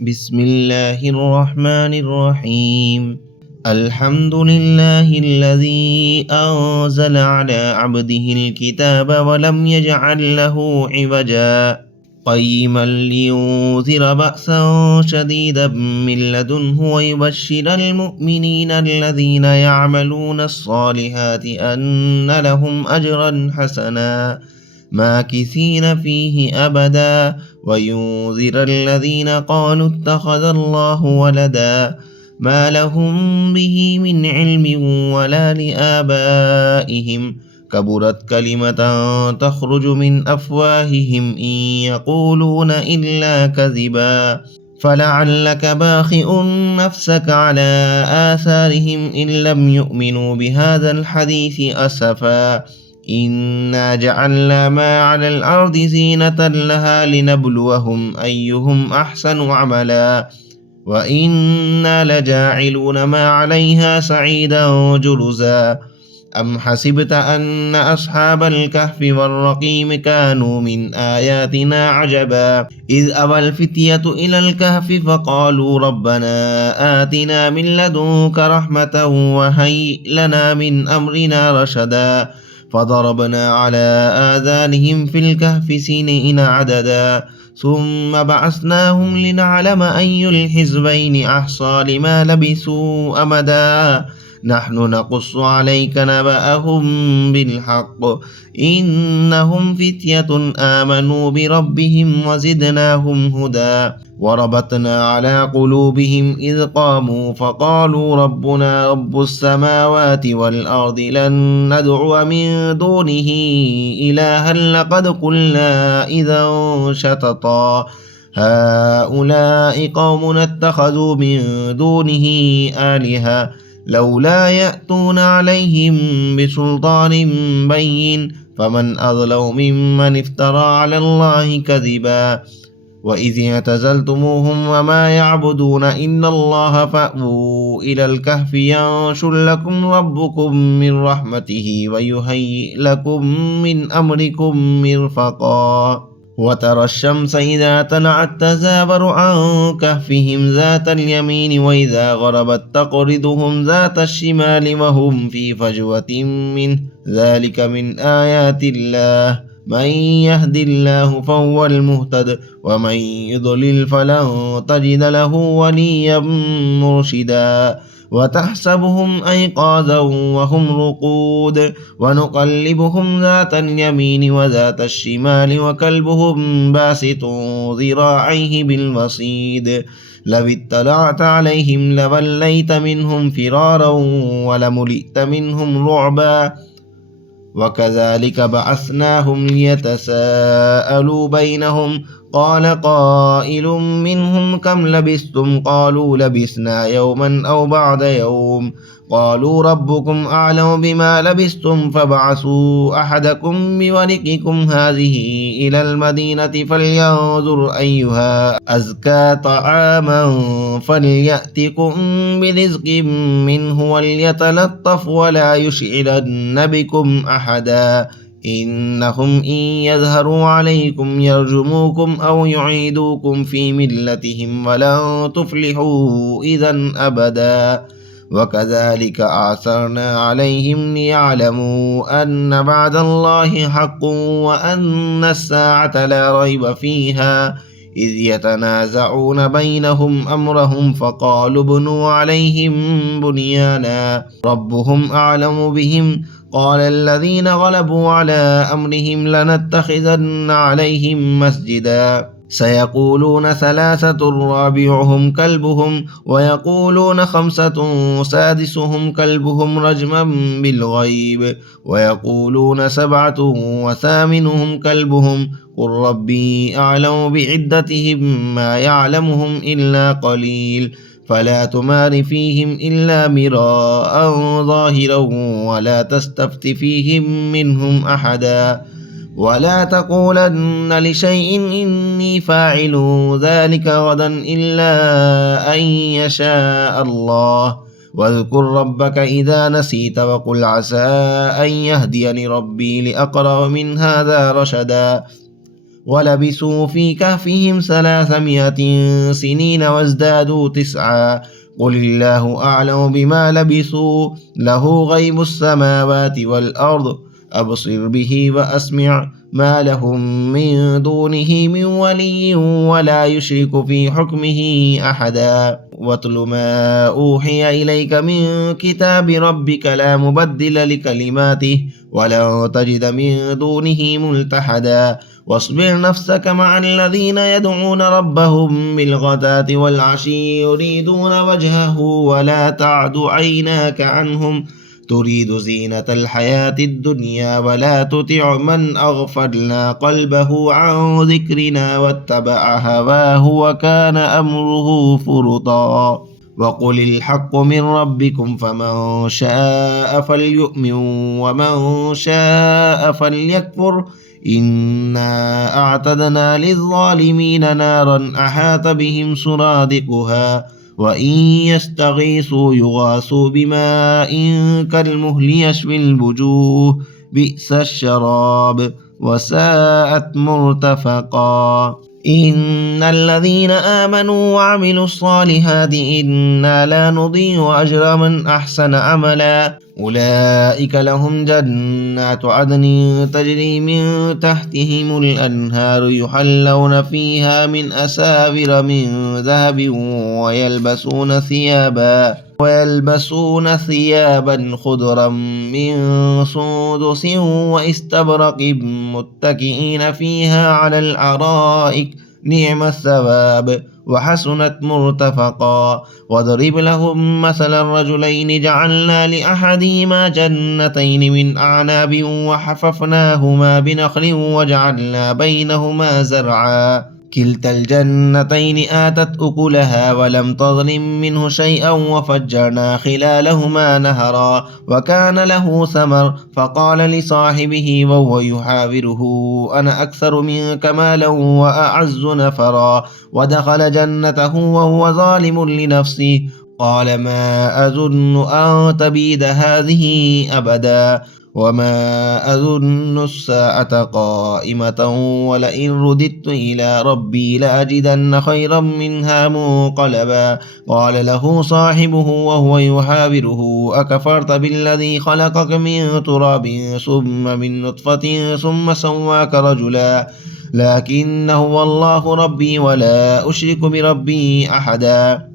بسم الله الرحمن الرحيم. الحمد لله الذي أنزل على عبده الكتاب ولم يجعل له عوجا قيما لينذر بأسا شديدا من لدنه ويبشر المؤمنين الذين يعملون الصالحات أن لهم أجرا حسنا ماكثين فيه أبدا وينذر الذين قالوا اتخذ الله ولدا ما لهم به من علم ولا لآبائهم كبرت كلمة تخرج من أفواههم إن يقولون إلا كذبا فلعلك باخئ نفسك على آثارهم إن لم يؤمنوا بهذا الحديث أسفا إنا جعلنا ما على الأرض زينة لها لنبلوهم أيهم أحسن عملا وإنا لجاعلون ما عليها سعيدا جرزا أم حسبت أن أصحاب الكهف والرقيم كانوا من آياتنا عجبا إذ أوى الفتية إلى الكهف فقالوا ربنا آتنا من لدنك رحمة وهيئ لنا من أمرنا رشدا فضربنا على آذانهم في الكهف سنين عددا ثم بعثناهم لنعلم أي الحزبين أحصى لما لبثوا أمدا نحن نقص عليك نبأهم بالحق إنهم فتية آمنوا بربهم وزدناهم هدى وربطنا على قلوبهم إذ قاموا فقالوا ربنا رب السماوات والأرض لن ندعو من دونه إلها لقد قلنا إذا شططا هؤلاء قومنا اتخذوا من دونه آلهة لولا يأتون عليهم بسلطان بين فمن أظلم ممن افترى على الله كذبا وإذ اعتزلتموهم وما يعبدون إلا الله فأووا إلى الكهف ينشر لكم ربكم من رحمته ويهيئ لكم من أمركم مرفقا وترى الشمس إذا طلعت تزاور عن كهفهم ذات اليمين وإذا غربت تقرضهم ذات الشمال وهم في فجوة منه ذلك من آيات الله من يهد الله فهو المهتد ومن يضلل فلن تجد له وليا مرشدا وتحسبهم أيقاظا وهم رقود ونقلبهم ذات اليمين وذات الشمال وكلبهم باسط ذراعيه بالوصيد لو اطلعت عليهم لوليت منهم فرارا ولملئت منهم رعبا وكذلك بعثناهم ليتساءلوا بينهم قال قائل منهم كم لبثتم قالوا لبثنا يوما أو بعد يوم قالوا ربكم أعلم بما لبثتم فابعثوا أحدكم بورقكم هذه إلى المدينة فلينظر أيها أزكى طعاما فليأتكم برزق منه وليتلطف ولا يشعرن بكم أحدا إنهم إن يظهروا عليكم يرجموكم أو يعيدوكم في ملتهم ولن تفلحوا إذا أبدا وكذلك أعثرنا عليهم ليعلموا أن بعد الله حق وأن الساعة لا ريب فيها إذ يتنازعون بينهم أمرهم فقالوا ابنوا عليهم بنيانا ربهم أعلم بهم قال الذين غلبوا على أمرهم لنتخذن عليهم مسجدا سيقولون ثلاثة رابعهم كلبهم ويقولون خمسة سادسهم كلبهم رجما بالغيب ويقولون سبعة وثامنهم كلبهم قل ربي أعلم بعدتهم ما يعلمهم إلا قليل فلا تمار فيهم إلا مراء ظاهرا ولا تستفت فيهم منهم أحدا ولا تقولن لشيء إني فاعل ذلك غدا إلا أن يشاء الله واذكر ربك إذا نسيت وقل عسى أن يهديني ربي لأقرب من هذا رشدا ولبثوا في كهفهم 300 سنين وازدادوا 9. قل الله أعلم بما لبثوا له غيب السماوات والأرض أبصر به وأسمع ما لهم من دونه من ولي ولا يشرك في حكمه أحدا. واتل ما أوحي إليك من كتاب ربك لا مبدل لكلماته ولن تجد من دونه ملتحدا. واصبر نفسك مع الذين يدعون ربهم بالغداة والعشي يريدون وجهه ولا تعد عيناك عنهم تريد زينة الحياة الدنيا ولا تطع من أغفلنا قلبه عن ذكرنا واتبع هواه وكان أمره فرطا. وقل الحق من ربكم فمن شاء فليؤمن ومن شاء فليكفر إنا أعتدنا للظالمين نارا أحاط بهم سرادقها وإن يستغيثوا يغاثوا بماء كالمهل يشوي الوجوه بئس الشراب وساءت مرتفقا. إن الذين آمنوا وعملوا الصالحات إنا لا نضيع أجر من أحسن عملا أولئك لهم جنات عدن تجري من تحتهم الأنهار يحلون فيها من أساور من ذهب ويلبسون ثيابا خضرا من سندس واستبرق متكئين فيها على الأرائك نعم الثواب وحسنت مرتفقا. واضرب لهم مثل الرجلين جعلنا لأحدهما جنتين من أعناب وحففناهما بنخل وجعلنا بينهما زرعا كلتا الجنتين آتت أكلها ولم تظلم منه شيئا وفجرنا خلالهما نهرا وكان له ثمر فقال لصاحبه وهو يحاوره أنا أكثر منك مالا وأعز نفرا ودخل جنته وهو ظالم لنفسه قال ما أظن أن تبيد هذه أبدا وما أظن الساعة قائمة ولئن رددت إلى ربي لأجدن خيرا منها منقلبا. قال له صاحبه وهو يحاوره أكفرت بالذي خلقك من تراب ثم من نطفة ثم سواك رجلا لكن هو الله ربي ولا أشرك بربي أحدا.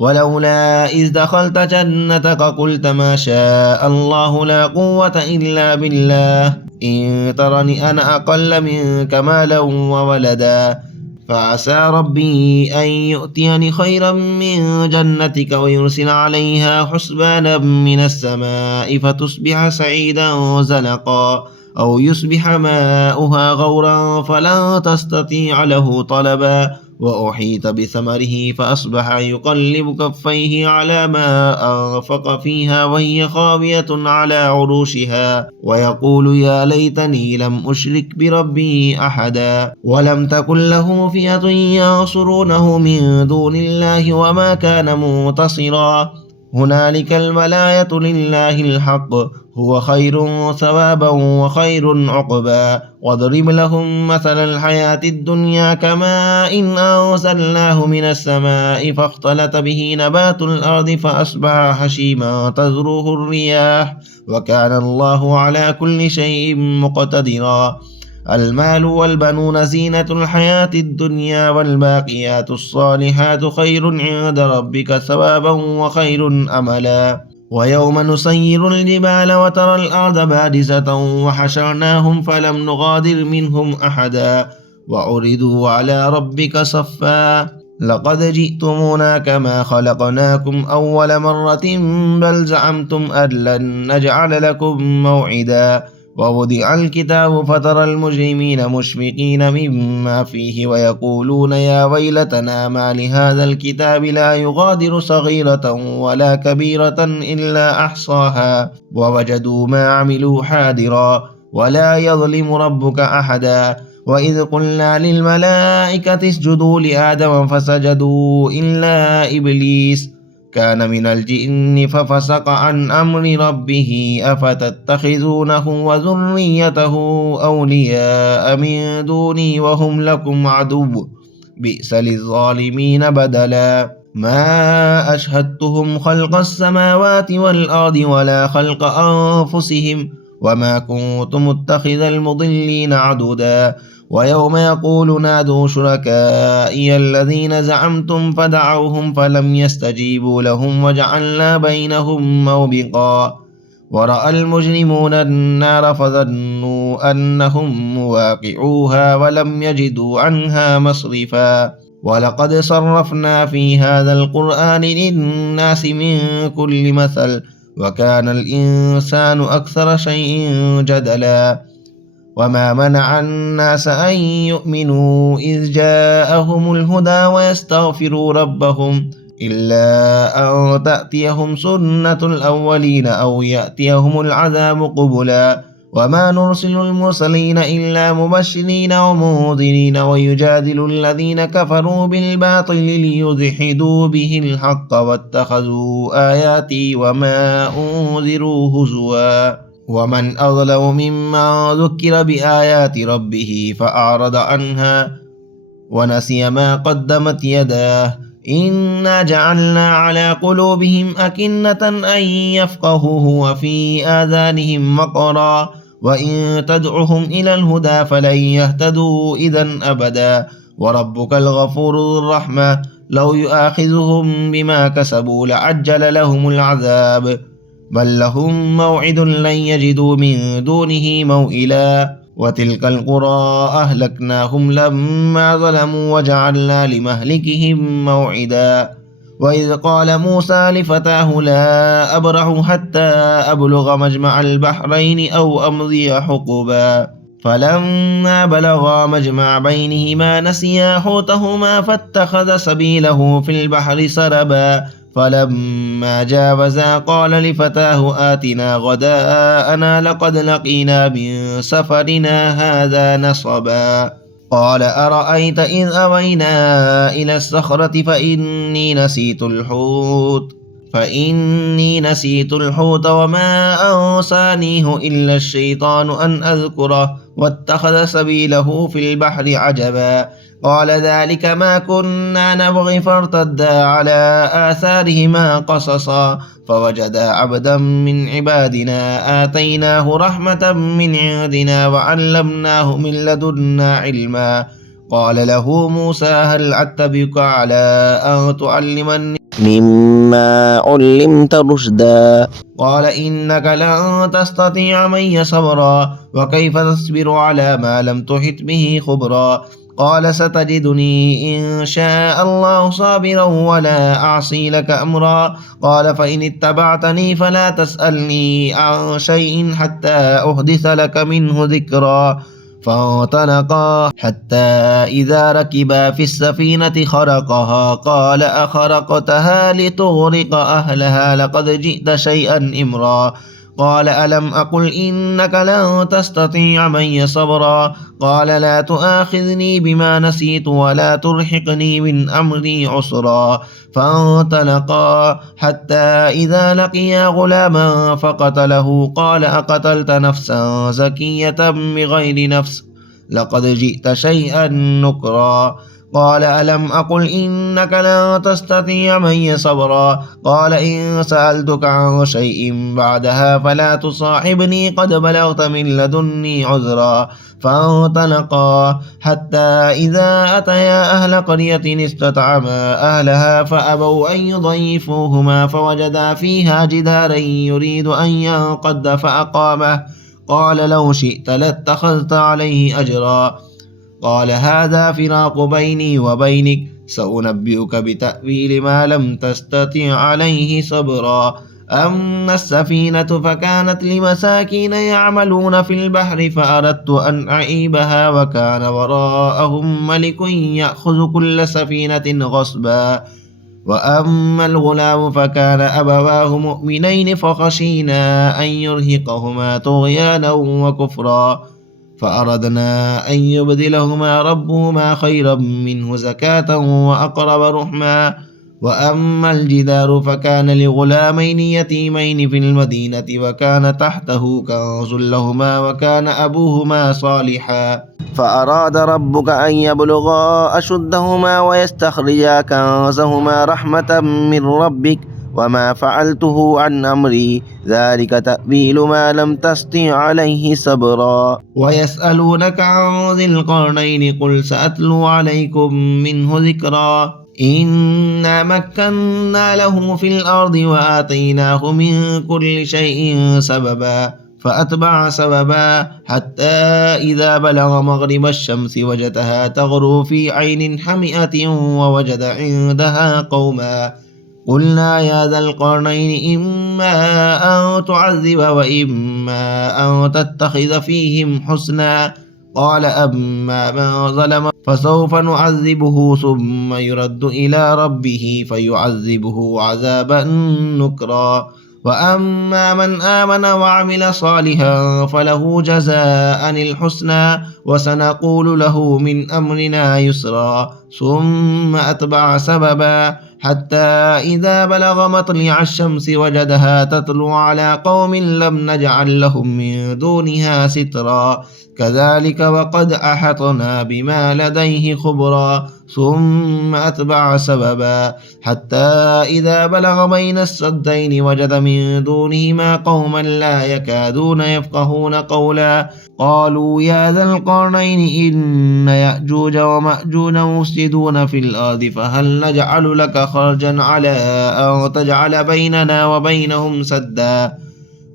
ولولا إذ دخلت جنتك قلت ما شاء الله لا قوة إلا بالله إن ترني أنا أقل منك مالا وولدا فعسى ربي أن يؤتيني خيرا من جنتك ويرسل عليها حسبانا من السماء فتصبح سعيدا زلقا أو يصبح ماؤها غورا فلن تستطيع له طلبا. وأحيط بثمره فأصبح يقلب كفيه على ما أنفق فيها وهي خاوية على عروشها ويقول يا ليتني لم أشرك بربي أحدا. ولم تكن له فئة ينصرونه من دون الله وما كان منتصرا هنالك الولاية لله الحق هو خير ثوابا وخير عقبا. واضرب لهم مثل الحياة الدنيا كماء إن أنزلناه من السماء فاختلط به نبات الأرض فأصبح هشيما تذروه الرياح وكان الله على كل شيء مقتدرا. المال والبنون زينة الحياة الدنيا والباقيات الصالحات خير عند ربك ثوابا وخير أملا. ويوم نسير الجبال وترى الأرض بارزة وحشرناهم فلم نغادر منهم أحدا وعرضوا على ربك صفا لقد جئتمونا كما خلقناكم أول مرة بل زعمتم أن لن نجعل لكم موعدا. ووضع الكتاب فترى المجرمين مشفقين مما فيه ويقولون يا ويلتنا ما لهذا الكتاب لا يغادر صغيرة ولا كبيرة إلا أحصاها ووجدوا ما عملوا حاضرا ولا يظلم ربك أحدا. وإذ قلنا للملائكة اسجدوا لآدم فسجدوا إلا إبليس كان من الجن ففسق عن أمر ربه أفتتخذونه وذريته أولياء من دوني وهم لكم عدو بئس للظالمين بدلا ما أشهدتهم خلق السماوات والأرض ولا خلق أنفسهم وما كنت متخذ المضلين عددا ويوم يقول نادوا شركائي الذين زعمتم فدعوهم فلم يستجيبوا لهم وجعلنا بينهم موبقا ورأى المجرمون النار فظنوا أنهم مواقعوها ولم يجدوا عنها مصرفا ولقد صرفنا في هذا القرآن للناس من كل مثل وكان الإنسان أكثر شيء جدلا وما منع الناس أن يؤمنوا إذ جاءهم الهدى ويستغفروا ربهم إلا أن تأتيهم سنة الأولين أو يأتيهم العذاب قبلا وما نرسل المرسلين إلا مبشرين ومنذرين ويجادل الذين كفروا بالباطل ليدحضوا به الحق واتخذوا آياتي وما أنذروا هزوا ومن أظلم ممن ذكر بآيات ربه فأعرض عنها ونسي ما قدمت يداه إنا جعلنا على قلوبهم أكنة أن يفقهوه وفي آذانهم وقرا وإن تدعهم إلى الهدى فلن يهتدوا إذا أبدا وربك الغفور ذو الرحمة لو يؤاخذهم بما كسبوا لعجل لهم العذاب بل لهم موعد لن يجدوا من دونه موئلا وتلك القرى أهلكناهم لما ظلموا وجعلنا لمهلكهم موعدا وإذ قال موسى لفتاه لا أبرح حتى أبلغ مجمع البحرين أو أمضي حقبا فلما بلغا مجمع بينهما نسيا حوتهما فاتخذ سبيله في البحر سربا فلما جاوزا قال لفتاه آتنا غداءنا لقد لقينا من سفرنا هذا نصبا قال أرأيت إذ أوينا إلى الصخرة فإني نسيت الحوت وما أنسانيه إلا الشيطان أن أذكره واتخذ سبيله في البحر عجبا قال ذلك ما كنا نبغي فارتدا على آثارهما قصصا فوجدا عبدا من عبادنا آتيناه رحمة من عندنا وعلمناه من لدنا علما قال له موسى هل أتبعك على أن تعلمني مما علمت رشدا قال إنك لن تستطيع معي صبرا وكيف تصبر على ما لم تحط به خبرا قال ستجدني إن شاء الله صابرا ولا أعصي لك أمرا قال فإن اتبعتني فلا تسألني عن شيء حتى أحدث لك منه ذكرا فانطلقا حتى إذا ركبا في السفينة خرقها قال أخرقتها لتغرق أهلها لقد جئت شيئا إمرا قال ألم أقل إنك لن تستطيع معي صبرا قال لا تؤاخذني بما نسيت ولا ترهقني من أمري عسرا فانطلقا حتى إذا لقيا غلاما فقتله قال أقتلت نفسا زكية بغير نفس لقد جئت شيئا نكرا قال ألم أقل إنك لن تستطيع معي صبرا قال إن سألتك عن شيء بعدها فلا تصاحبني قد بلغت من لدني عذرا فانطلقا حتى إذا أتيا أهل قرية استطعما أهلها فأبوا أن يضيفوهما فوجدا فيها جدارا يريد أن ينقض فأقامه قال لو شئت لاتخذت عليه أجرا قال هذا فراق بيني وبينك سأنبئك بتأويل ما لم تستطع عليه صبرا أما السفينة فكانت لمساكين يعملون في البحر فأردت أن أعيبها وكان وراءهم ملك يأخذ كل سفينة غصبا وأما الغلام فكان أبواه مؤمنين فخشينا أن يرهقهما طغيانا وكفرا فأردنا أن يبدلهما ربهما خيرا منه زكاة وأقرب رحما وأما الجدار فكان لغلامين يتيمين في المدينة وكان تحته كنز لهما وكان أبوهما صالحا فأراد ربك أن يبلغا أشدهما ويستخرجا كنزهما رحمة من ربك وما فعلته عن أمري ذلك تأويل ما لم تستطع عليه صبرا ويسألونك عن ذي القرنين قل سأتلو عليكم منه ذكرا إنا مكنا له في الأرض وآتيناه من كل شيء سببا فأتبع سببا حتى إذا بلغ مغرب الشمس وجدها تغرو في عين حمئة ووجد عندها قوما قلنا يا ذا القرنين إما أن تعذب وإما أن تتخذ فيهم حسنا قال أما من ظلم فسوف نعذبه ثم يرد إلى ربه فيعذبه عذابا نكرا وأما من آمن وعمل صالحا فله جزاء الحسنى وسنقول له من أمرنا يسرا ثم أتبع سببا حتى إذا بلغ مطلع الشمس وجدها تطلع على قوم لم نجعل لهم من دونها سترا كذلك وقد أحطنا بما لديه خبرا ثم أتبع سببا حتى إذا بلغ بين السدين وجد من دونهما قوما لا يكادون يفقهون قولا قالوا يا ذا القرنين إن يأجوج ومأجوج مفسدون في الأرض فهل نجعل لك خرجا على أن تجعل بيننا وبينهم سدا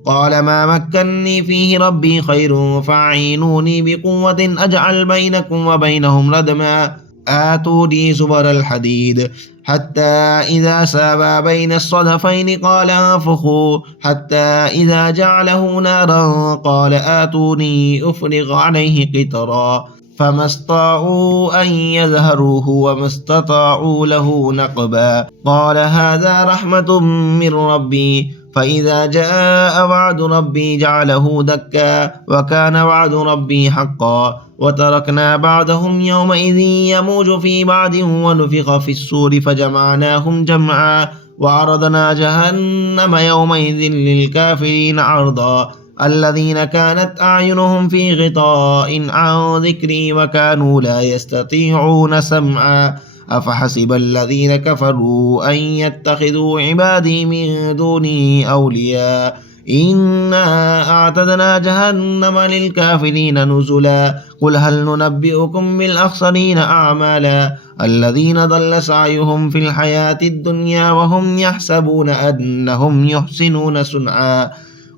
قال ما مكني فيه ربي خير فاعينوني بقوة أجعل بينكم وبينهم ردما آتوني زبر الحديد حتى إذا سابا بين الصدفين قال انفخوا حتى إذا جعله نارا قال آتوني أفرغ عليه قطرا فما استطاعوا أن يظهروه وما استطاعوا له نقبا قال هذا رحمة من ربي فإذا جاء وعد ربي جعله دكا وكان وعد ربي حقا وتركنا بعدهم يومئذ يموج في بعد ونفخ في الصور فجمعناهم جمعا وعرضنا جهنم يومئذ للكافرين عرضا الذين كانت أعينهم في غطاء عن ذكري وكانوا لا يستطيعون سمعا أفحسب الذين كفروا أن يتخذوا عبادي من دوني أولياء إنا أعتدنا جهنم للكافرين نزلا قل هل ننبئكم بالأخسرين أعمالا الذين ضل سعيهم في الحياة الدنيا وهم يحسبون أنهم يحسنون صنعا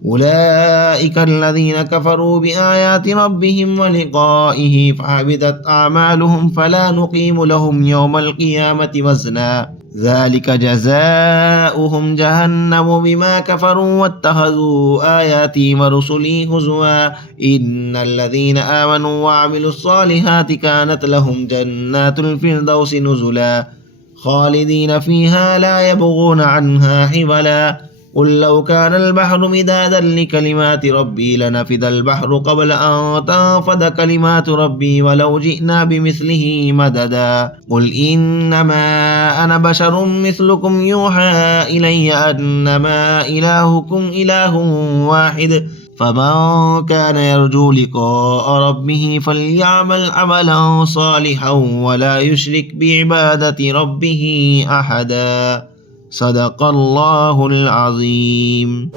أولئك الذين كفروا بآيات ربهم ولقائه فحبطت أعمالهم فلا نقيم لهم يوم القيامة وزنا ذلك جزاؤهم جهنم بما كفروا واتخذوا آياتي ورسلي هزوا إن الذين آمنوا وعملوا الصالحات كانت لهم جنات الفردوس نزلا خالدين فيها لا يبغون عنها حولا قل لو كان البحر مدادا لكلمات ربي لنفد البحر قبل أن تنفد كلمات ربي ولو جئنا بمثله مددا قل إنما أنا بشر مثلكم يوحى إلي أنما إلهكم إله واحد فمن كان يرجو لقاء ربه فليعمل عملا صالحا ولا يشرك بعبادة ربه أحدا صدق الله العظيم.